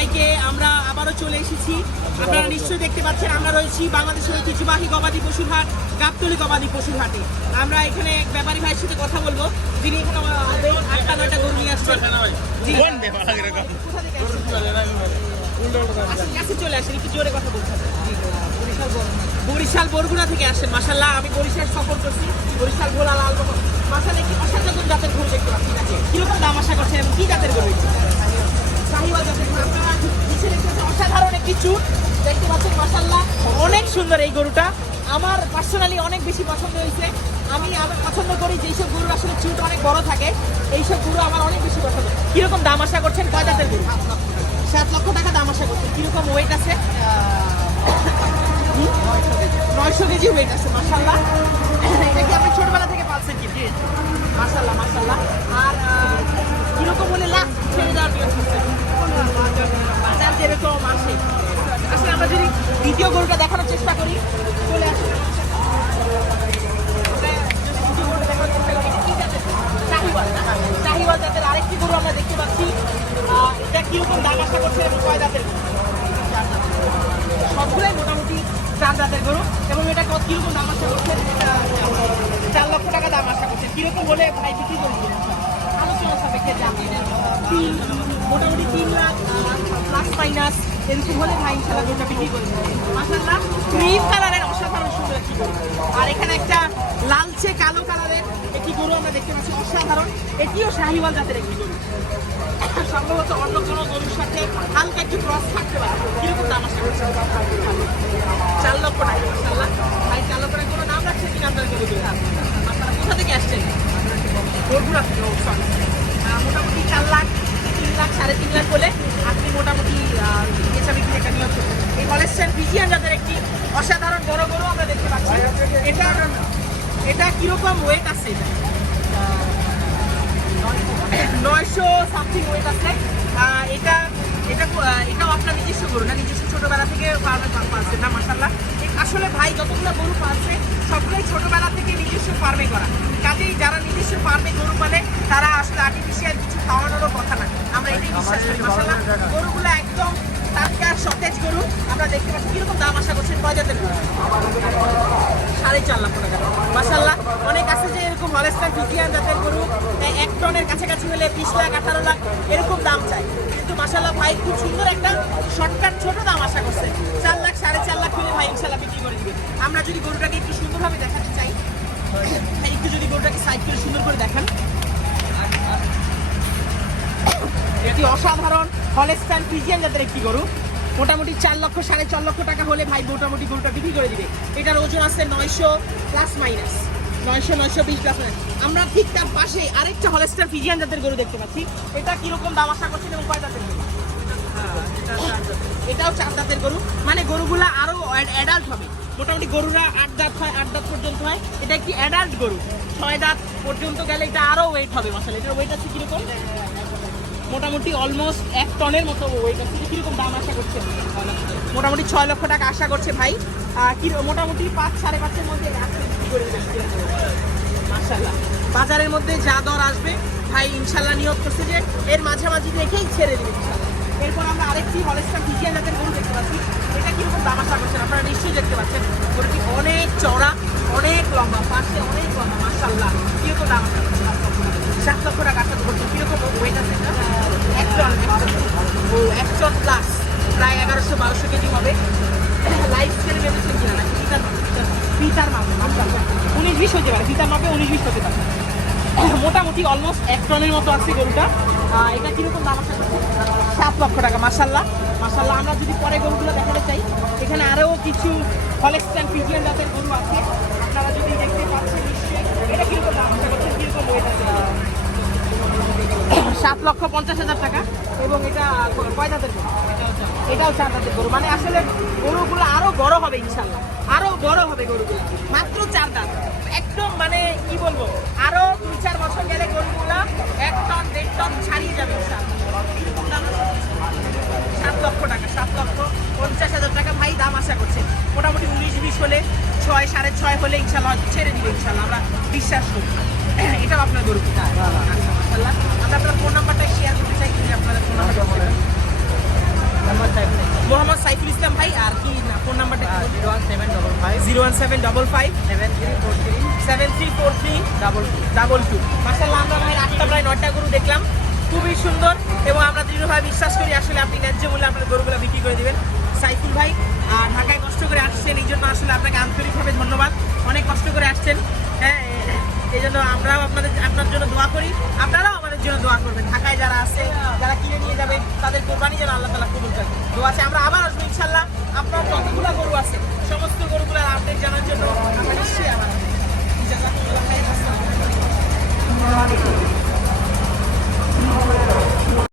সবাইকে আমরা আবারও চলে এসেছি। আপনারা নিশ্চয়ই দেখতে পাচ্ছেন আমরা রয়েছি বাংলাদেশের ঐতিহ্যবাহী গবাদি পশুর হাট গাবতলি গবাদি পশুর হাটে। আমরা এখানে এক ব্যাপারী ভাইয়ের সাথে কথা বলব যিনি এখানে আটটা নয়টা গরু নিয়ে আসছেন। কাছে চলে আসেন একটু জোরে কথা। জি, বরিশাল বর- বরগুনা থেকে আসেন মাসাল্লাহ আমি বরিশাল সফর করছি বরিশাল ভোলা লাল মাসাল্লাহ কি অসাধারণ জাতের গরু দেখতে পাচ্ছি। কীরকম দাম আশা করছেন এবং কি জাতের গরু অসাধারণ একটি চুট দেখতে পাচ্ছেন মাসাল্লাহ অনেক সুন্দর এই গরুটা। আমার পার্সোনালি অনেক বেশি পছন্দ হয়েছে। আমি আমার পছন্দ করি যেসব গরু আসলে চুট অনেক বড় থাকে, এইসব গরু আমার অনেক বেশি পছন্দ। কীরকম দাম আশা করছেন কয় জাতের গরু? সাত লক্ষ টাকা দাম আশা করছেন কীরকম ওয়েট আছে? নয়শো কেজি ওয়েট আছে মাসাল্লাহ দ্বিতীয় গরুটা দেখানোর চেষ্টা করি। চলে জাতের? শাহিওয়াল জাতের আরেকটি গরু আমরা দেখতে পাচ্ছি। এটা কীরকম দাম আশা করছেন এবং কয় গরু? সবগুলাই মোটামুটি চার জাতের গরু এবং এটা কত কীরকম দাম আশা চার লক্ষ টাকা দাম আশা করছেন। কীরকম হলে ভাই বিক্রি করবেন? আলোচনা সাপেক্ষে তিন মোটামুটি তিন লাখ প্লাস মাইনাস এরকম হলে ভাই ইনশাল্লাহ গরুটা বিক্রি করবেন মাসাল্লাহ ক্রিম কালারের অসাধারণ সুন্দর একটি আর এখানে একটা লালচে কালো কালারের একটি গরু আমরা দেখতে পাচ্ছি, অসাধারণ। এটিও শাহিওয়াল জাতের একটি গরু। সম্ভবত অন্য কোনো গরুর সাথে হালকা একটু ক্রস থাকতে পারে। কীরকম দাম আশা করছেন? চার লক্ষ টাকা মাসাল্লাহ ভাই, চার লক্ষ টাকা কোনো নাম রাখছে কিনা আপনার গরু আপনারা কোথা থেকে আসছেন? বরগুড়া থেকে ও sorry। আহ, মোটামুটি চার লাখ তিন লাখ সাড়ে তিন লাখ হলে আপনি মোটামুটি বেচা বিক্রি একটা নিয়োগ করবেন এই কলেস্ট্রেন ফিজিয়ান জাতের একটি অসাধারণ বড় গরু আমরা দেখতে পাচ্ছি এটা এটা কীরকম ওয়েট আছে এটা? নয়শো সামথিং ওয়েট আছে। এটা এটা এটাও আপনার নিজস্ব গরু না? নিজস্ব ছোটবেলা থেকে ফার্মে পালছে না মাসাল্লাহ আসলে ভাই যতগুলো গরু পালছে সবগুলোই ছোটবেলা থেকে নিজস্ব ফার্মে করা। কাজেই যারা নিজস্ব ফার্মে গরু পালে তারা আসলে আর্টিফিশিয়াল কিছু খাওয়ানোরও কথা না। আমরা এটাই বিশ্বাস করি মাসাল্লাহ গরুগুলো একদম টাটকা সতেজ গরু। আমরা দেখতে পাচ্ছি কীরকম দাম আশা করছেন কয় জাতের সাড়ে চার লক্ষ টাকা। মাসাল্লাহ অনেক আছে যে এরকম হলেস্টার ফিজিয়ান জাতের গরু এক টনের কাছাকাছি হলে বিশ লাখ, আঠারো লাখ এরকম দাম চাই। কিন্তু মাসাল্লাহ ভাই, খুব সুন্দর একটা শর্টকাট ছোট দাম আশা করছে। চার লাখ, সাড়ে চার লাখ হলে ভাই ইনশাল্লাহ বিক্রি করে দিবে। আমরা যদি গরুটাকে একটু সুন্দরভাবে দেখাতে চাই একটু যদি গরুটাকে সাইড করে সুন্দর করে দেখান। এটি অসাধারণ হলেস্টান ফিজিয়ান জাতের একটি গরু। মোটামুটি চার লক্ষ, সাড়ে চার লক্ষ টাকা হলে ভাই মোটামুটি গরুটা বিক্রি করে দিবে। এটার ওজন আছে নয়শো প্লাস মাইনাস নয়শো নয়শো বিশ প্লাস মাইনাস আমরা ঠিক তার পাশে আরেকটা হলেস্টার ফিজিয়ান জাতের গরু দেখতে পাচ্ছি। এটা কীরকম দাম আশা করছেন এবং কয় জাতের এটাও চার দাঁতের গরু। মানে গরুগুলা আরও অ্যাডাল্ট হবে। মোটামুটি গরুরা আট দাঁত হয়, আট দাঁত পর্যন্ত হয়। এটা একটি অ্যাডাল্ট গরু। ছয় দাঁত পর্যন্ত গেলে এটা আরও ওয়েট হবে মশালা এটার ওয়েট আছে কীরকম? মোটামুটি অলমোস্ট এক টনের মতো ওয়েট আছে। কীরকম দাম আশা করছে মোটামুটি ছয় লক্ষ টাকা আশা করছে ভাই। কি মোটামুটি পাঁচ, সাড়ে পাঁচের মধ্যে মাশাল্লাহ বাজারের মধ্যে যা দর আসবে, ভাই ইনশাল্লাহ নিয়োগ করছে যে এর মাঝামাঝি রেখেই ছেড়ে দেবে। এরপর আমরা আরেকটি হলেস্টার ফিজিয়ান জাতের গরু দেখতে পাচ্ছি। এটা কীরকম দাম আশা করছেন? আপনারা নিশ্চয়ই দেখতে পাচ্ছেন। গরুটি অনেক চড়া অনেক লম্বা, পাশে অনেক লম্বা মাশাল্লাহ কীরকম দাম আশা করছেন? সাত লক্ষ টাকা আশা করছেন কীরকম ওয়েট আছে এটা? এক টন এক টন। ও এক টন প্লাস প্রায় এগারোশো, বারোশো কেজি হবে। লাইফ ছেড়ে বেঁধেছেন কিনা নাকি পিতার পিতার মাপে উনিশ বিশ হতে পারে, পিতার মাপে উনিশ বিশ হতে পারে। মোটামুটি অলমোস্ট এক টনের মতো আছে গরুটা। এটা কীরকম দাম আশা সাত লক্ষ টাকা মাসাল্লাহ মাসাল্লাহ আমরা যদি পরে গরুগুলো দেখাতে চাই, এখানে আরও কিছু হলেক্সটান ফিজিয়ান জাতের গরু আছে। আপনারা যদি দেখতে পাচ্ছেন, নিশ্চয়ই। এটা কীরকম দাম আশা করছেন? কীরকম ওয়েট আছে? সাত লক্ষ পঞ্চাশ হাজার টাকা এবং এটা কয় দাঁতের এটাও চার দাঁতের গরু। মানে আসলে গরুগুলো আরও বড় হবে ইনশাল্লাহ আরও বড় হবে গরুগুলো। মাত্র চার দাঁত। একদম মানে কি বলব? আরও ছয় সাড়ে ছয় হলে ইনশাল্লাহ ছেড়ে দিবে ইনশাল্লাহ। আমরা বিশ্বাস করি। এটাও আপনার গরু আচ্ছা, আমরা আপনার ফোন নাম্বারটা শেয়ার করতে চাই যদি আপনাদের ফোন মোহাম্মদ সাইফুল ইসলাম। ভাই আর কি না ফোন নাম্বারটা one seven double five. Zero one seven double five. Seven three four three. Seven three four three double two. Double two. আমরা নয়টা গরু দেখলাম। খুবই সুন্দর এবং আমরা দৃঢ়ভাবে বিশ্বাস করি আসলে আপনি ন্যায্য মূল্যে আপনার গরুগুলো বিক্রি করে দেবেন। সাইফুল ভাই ঢাকায় কষ্ট করে আসছেন, এই জন্য আসলে আপনাকে আন্তরিকভাবে ধন্যবাদ। অনেক কষ্ট করে আসছেন। হ্যাঁ এই জন্য আমরাও আপনাদের আপনার জন্য দোয়া করি। আপনারাও আমাদের জন্য দোয়া করবেন। ঢাকায় যারা আছে, যারা কিনে নিয়ে যাবে তাদের কোরবানি যেন আল্লাহ তালা কবুল করে। দোয়া আছে। আমরা আবার আসব ইনশাল্লাহ আপনার যতগুলো গরু আছে, সমস্ত গরুগুলোর আপডেট জানার জন্য আমরা নিশ্চয়ই আসব।